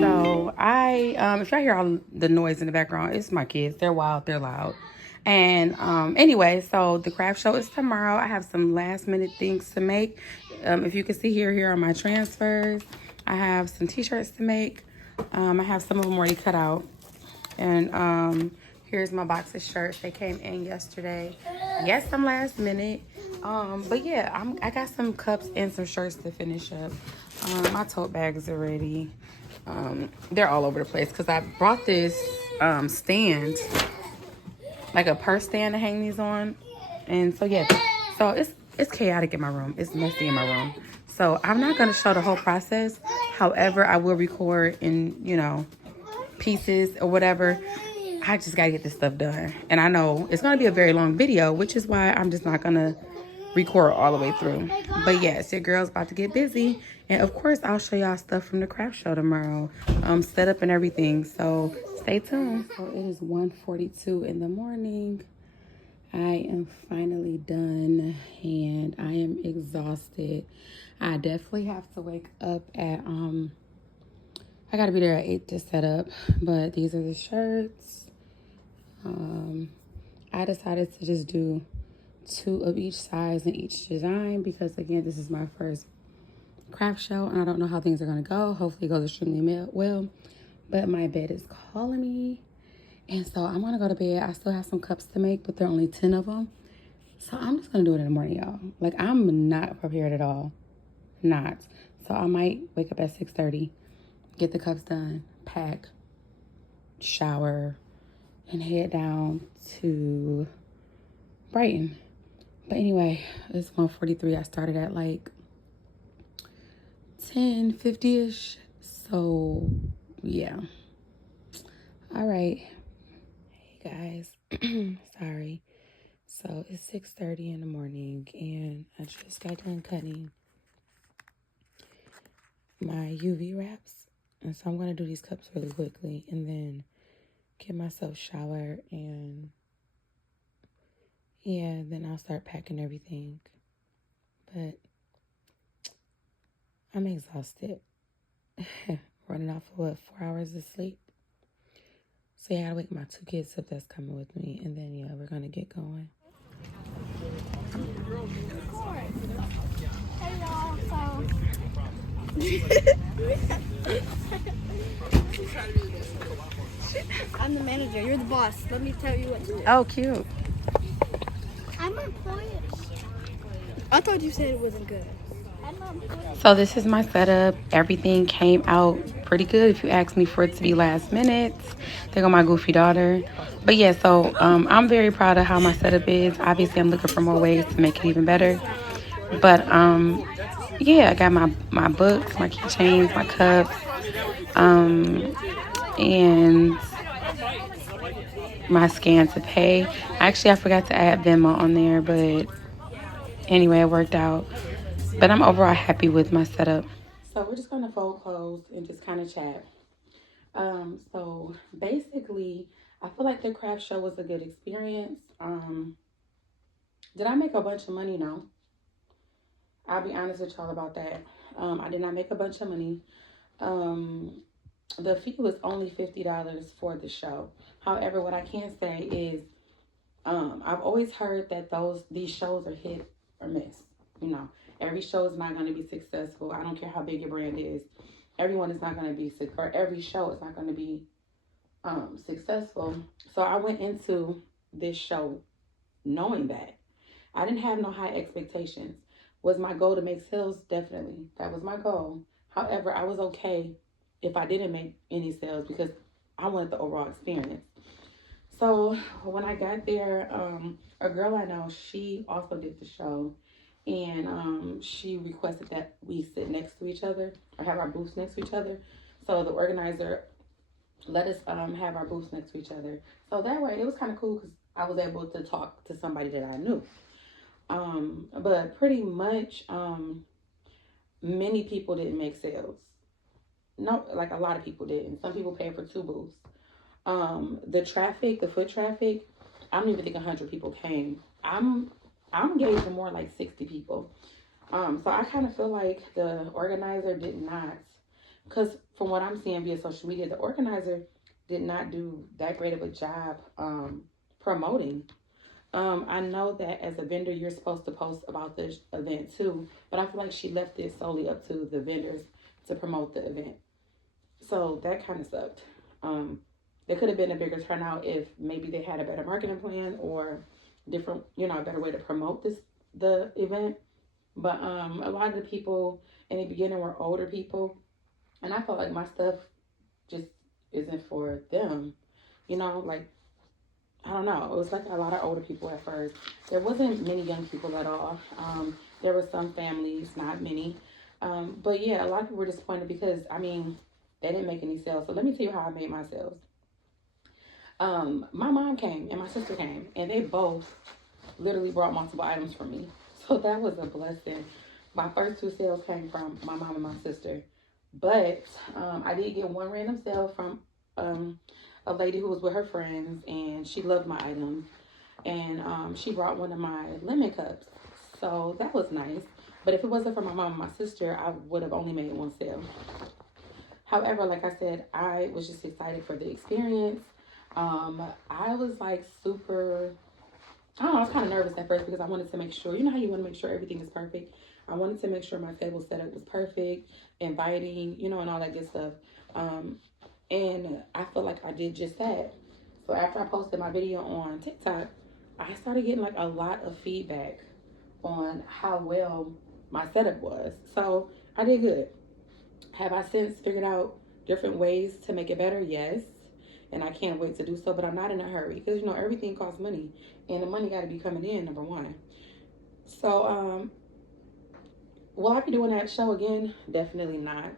So if y'all hear all the noise in the background, it's my kids. They're wild, they're loud. And anyway, so the craft show is tomorrow. I have some last minute things to make. If you can see here are my transfers. I have some t-shirts to make. I have some of them already cut out. And here's my box of shirts. They came in yesterday. Yes, I'm last minute. But yeah, I got some cups and some shirts to finish up. My tote bags are ready. They're all over the place because I brought this stand, like a purse stand to hang these on. And so yeah, so it's chaotic in my room. It's messy in my room. So I'm not gonna show the whole process. However, I will record in, pieces or whatever. I just gotta get this stuff done. And I know it's gonna be a very long video, which is why I'm just not gonna record all the way through. But yes, your girl's about to get busy. And of course, I'll show y'all stuff from the craft show tomorrow. Set up and everything. So stay tuned. So it is 1:42 in the morning. I am finally done and I am exhausted. I definitely have to wake up at I gotta be there at 8 to set up, but these are the shirts. I decided to just do 2 of each size and each design because again, this is my first craft show and I don't know how things are gonna go. Hopefully it goes extremely well, but my bed is calling me. And so I'm gonna go to bed. I still have some cups to make, but there are only 10 of them. So I'm just gonna do it in the morning, y'all. Like I'm not prepared at all, not. So I might wake up at 6:30, get the cups done, pack, shower, and head down to Brighton. But anyway, it's 1:43. I started at like 10:50ish. So yeah. All right. Hey guys. Sorry. So it's 6:30 in the morning and I just got done cutting my UV wraps. And so I'm gonna do these cups really quickly and then get myself showered and yeah, then I'll start packing everything. But I'm exhausted. Running off of what, 4 hours of sleep. So yeah, I gotta wake my 2 kids up that's coming with me and then yeah, we're gonna get going. Hey y'all, I'm the manager. You're the boss. Let me tell you what to do. Oh, cute. I'm employed. I thought you said it wasn't good. So this is my setup. Everything came out pretty good if you ask me for it to be last minute. There go my goofy daughter. But yeah, so I'm very proud of how my setup is. Obviously, I'm looking for more ways to make it even better. But yeah, I got my books, my keychains, my cups, and my scan to pay. Actually, I forgot to add Venmo on there, but anyway, it worked out. But I'm overall happy with my setup. So we're just gonna fold clothes and just kind of chat. So basically, I feel like the craft show was a good experience. Did I make a bunch of money? No. I'll be honest with y'all about that. I did not make a bunch of money. Um, the fee was only $50 for the show. However, what I can say is, I've always heard that these shows are hit or miss. You know, every show is not going to be successful. I don't care how big your brand is. Everyone is not going to be or every show is not going to be successful. So I went into this show knowing that I didn't have no high expectations. Was my goal to make sales? Definitely, that was my goal. However, I was okay if I didn't make any sales because I wanted the overall experience. So when I got there, a girl I know, she also did the show, and she requested that we sit next to each other or have our booths next to each other. So the organizer let us have our booths next to each other. So that way, it was kind of cool because I was able to talk to somebody that I knew. But pretty much, many people didn't make sales. No, like a lot of people didn't. Some people paid for 2 booths. The foot traffic, I don't even think 100 people came. I'm engaged in more like 60 people. So I kind of feel like the organizer did not, because from what I'm seeing via social media, the organizer did not do that great of a job promoting. I know that as a vendor, you're supposed to post about this event too, but I feel like she left it solely up to the vendors to promote the event. So that kind of sucked. There could have been a bigger turnout if maybe they had a better marketing plan or different, a better way to promote the event. But a lot of the people in the beginning were older people, and I felt like my stuff just isn't for them. Like I don't know. It was like a lot of older people at first. There wasn't many young people at all. There were some families, not many. But yeah, a lot of people were disappointed because they didn't make any sales. So let me tell you how I made my sales. My mom came and my sister came, and they both literally brought multiple items for me. So that was a blessing. My first two sales came from my mom and my sister. But I did get one random sale from a lady who was with her friends, and she loved my items. And she brought one of my lemon cups. So that was nice. But if it wasn't for my mom and my sister, I would have only made one sale. However, like I said, I was just excited for the experience. I was like super, I don't know, I was kind of nervous at first because I wanted to make sure, how you want to make sure everything is perfect. I wanted to make sure my table setup was perfect, inviting, and all that good stuff. And I feel like I did just that. So after I posted my video on TikTok, I started getting like a lot of feedback on how well my setup was. So I did good. Have I since figured out different ways to make it better? Yes. And I can't wait to do so, but I'm not in a hurry because everything costs money and the money got to be coming in, number one. So, will I be doing that show again? Definitely not.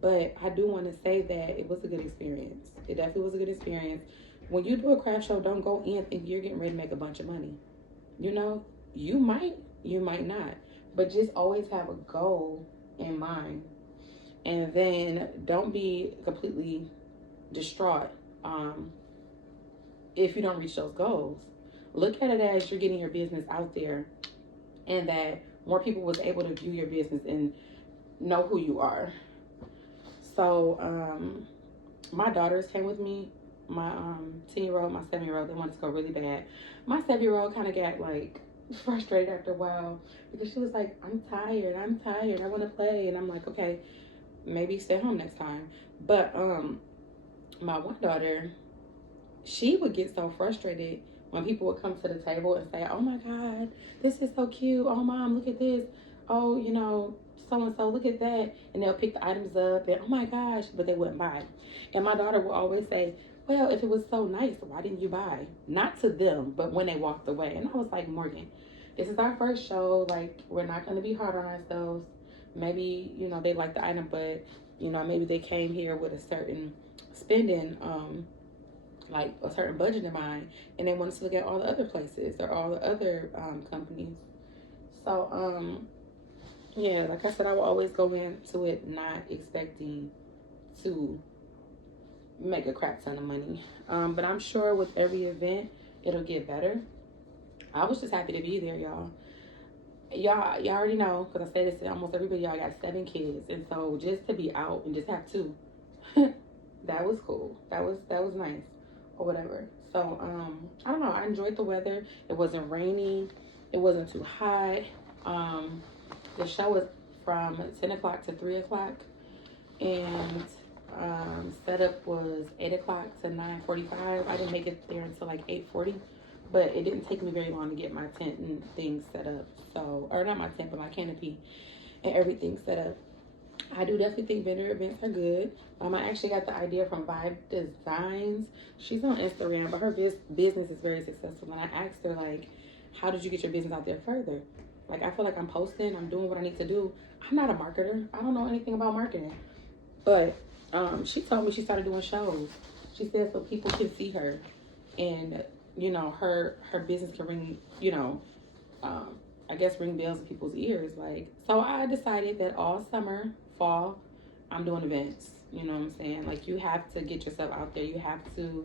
But I do want to say that it was a good experience. It definitely was a good experience. When you do a craft show, don't go in thinking you're getting ready to make a bunch of money. You might not. But just always have a goal in mind. And then don't be completely distraught if you don't reach those goals. Look at it as you're getting your business out there and that more people was able to view your business and know who you are. So my daughters came with me. My 10-year-old, my 7-year-old, they wanted to go really bad. My 7-year-old kind of got like frustrated after a while because she was like, I'm tired, I want to play. And I'm like, okay, maybe stay home next time. But my one daughter, she would get so frustrated when people would come to the table and say, oh my God, this is so cute. Oh, mom, look at this. Oh, so and so, look at that. And they'll pick the items up and, oh my gosh, but they wouldn't buy. And my daughter would always say, well, if it was so nice, why didn't you buy? Not to them, but when they walked away. And I was like, Morgan, this is our first show. Like, we're not going to be hard on ourselves. Maybe, they like the item, but, maybe they came here with a certain spending, like a certain budget in mind, and they want us to look at all the other places or all the other companies. So yeah, like I said, I will always go into it not expecting to make a crap ton of money, but I'm sure with every event it'll get better. I was just happy to be there, y'all already know because I say this to almost everybody. Y'all got 7 kids, and so just to be out and just have 2 that was cool. That was nice or whatever. So I don't know, I enjoyed the weather. It wasn't rainy, it wasn't too hot. The show was from 10 o'clock to 3 o'clock, and setup was 8 o'clock to 9:45. I didn't make it there until like 8:40, but it didn't take me very long to get my tent and things set up. So, or not my tent, but my canopy and everything set up. I do definitely think vendor events are good. I actually got the idea from Vibe Designs. She's on Instagram, but her business is very successful. And I asked her, like, how did you get your business out there further? Like, I feel like I'm posting, I'm doing what I need to do. I'm not a marketer. I don't know anything about marketing. But she told me she started doing shows. She said so people can see her. And, her business can ring, I guess ring bells in people's ears. Like, so I decided that all summer, fall, I'm doing events. You know what I'm saying? Like, you have to get yourself out there. You have to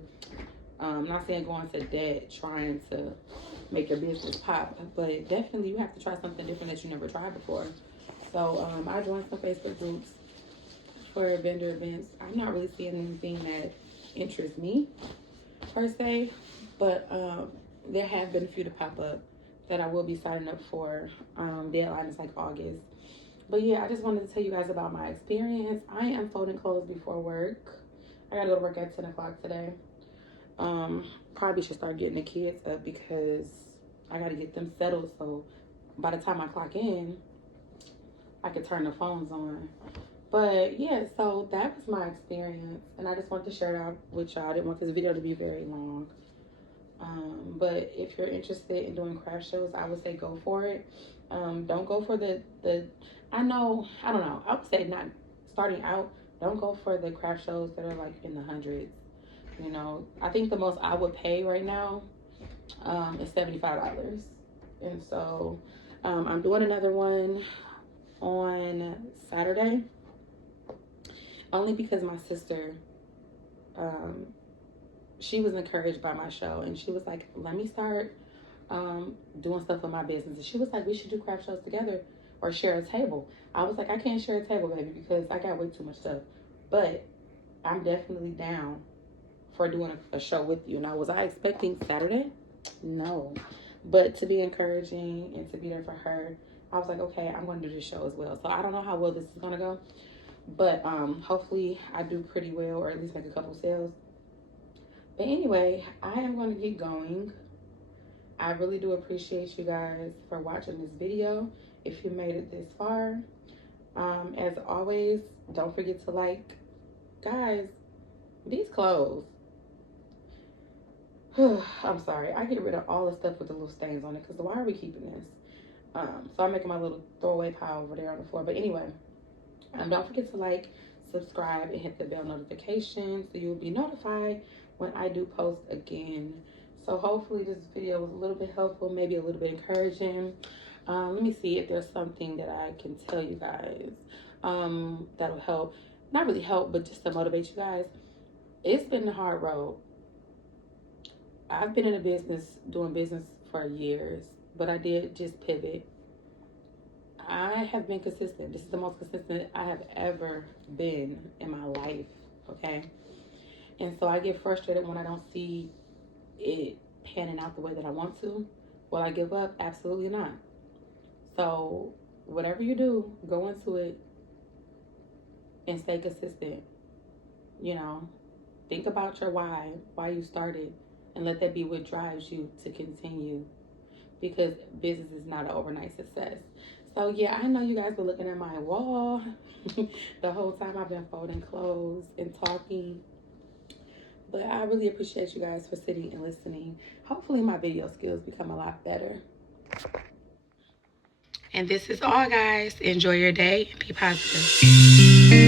I'm not saying go into debt trying to make your business pop, but definitely you have to try something different that you never tried before. So I joined some Facebook groups for vendor events. I'm not really seeing anything that interests me per se, but there have been a few to pop up that I will be signing up for. Deadline is like August. But yeah, I just wanted to tell you guys about my experience. I am folding clothes before work. I gotta go to work at 10 o'clock today. Probably should start getting the kids up because I gotta get them settled so by the time I clock in, I could turn the phones on. But yeah, so that was my experience, and I just wanted to share it out with y'all. I didn't want this video to be very long. But if you're interested in doing craft shows, I would say go for it. Don't go for the I don't know, I would say not starting out, don't go for the craft shows that are like in the hundreds. You know, I think the most I would pay right now is $75. And so I'm doing another one on Saturday, only because my sister, she was encouraged by my show, and she was like, let me start doing stuff with my business. And she was like, we should do craft shows together or share a table. I was like, I can't share a table, baby, because I got way too much stuff. But I'm definitely down for doing a show with you. Now, was I expecting Saturday? No. But to be encouraging and to be there for her, I was like, okay, I'm going to do this show as well. So I don't know how well this is going to go, but hopefully I do pretty well, or at least make a couple sales. But anyway, I am going to get going. I really do appreciate you guys for watching this video. If you made it this far, as always, don't forget to like. Guys, these clothes, I'm sorry, I get rid of all the stuff with the little stains on it, because why are we keeping this? So I'm making my little throwaway pile over there on the floor. But anyway, don't forget to like, subscribe, and hit the bell notification so you'll be notified when I do post again. So hopefully this video was a little bit helpful, maybe a little bit encouraging. Let me see if there's something that I can tell you guys that'll help. Not really help, but just to motivate you guys. It's been a hard road. I've been in a business, doing business for years, but I did just pivot. I have been consistent. This is the most consistent I have ever been in my life, okay? And so I get frustrated when I don't see it panning out the way that I want to. Will I give up? Absolutely not. So whatever you do, go into it and stay consistent. You know, think about your why you started, and let that be what drives you to continue, because business is not an overnight success. So yeah, I know you guys been looking at my wall the whole time I've been folding clothes and talking, but I really appreciate you guys for sitting and listening. Hopefully my video skills become a lot better. And this is all, guys. Enjoy your day and be positive.